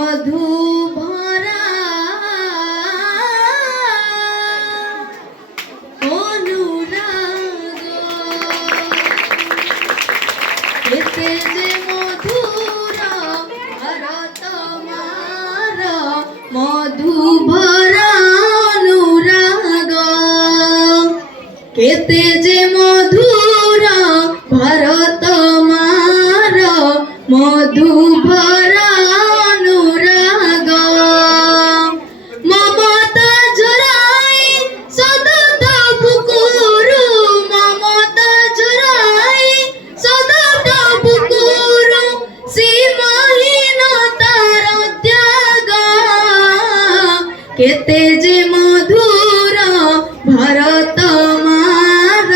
মধু ভরা অনুরাগ এতে যে মধুর ভরত মার মধু ভরা অনুরাগ কেতে যে মধুর ভরত মার মধু ভরা অনুরাগ মমতা জরাই সদত বুকুরু মমতা জরাই সদত বুকুরু সীমাহীন তার ত্যাগ কেতে যে মধুর ভরত মার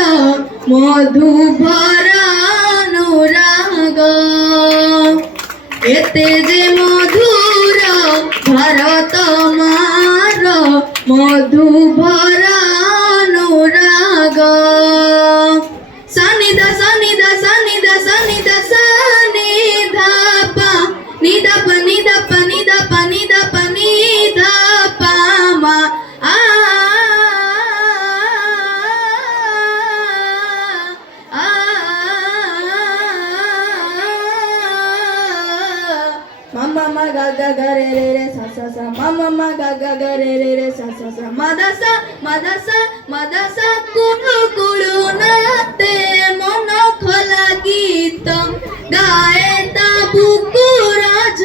মধু ভরা অনুরাগ এতে যে মধুর ভরত মার মধু ভরা অনুরাগ সনিধা সনিধা সনিধা সনিধা সনিধা পা নিধা প নিধা প নিধা প নিধা প নিধা পা মা mama ma ga ga ga re re re sa sa sa mama ma ga ga ga re re re sa sa sa madasa kulu kulu nate mono khola geet gae ta bukuraj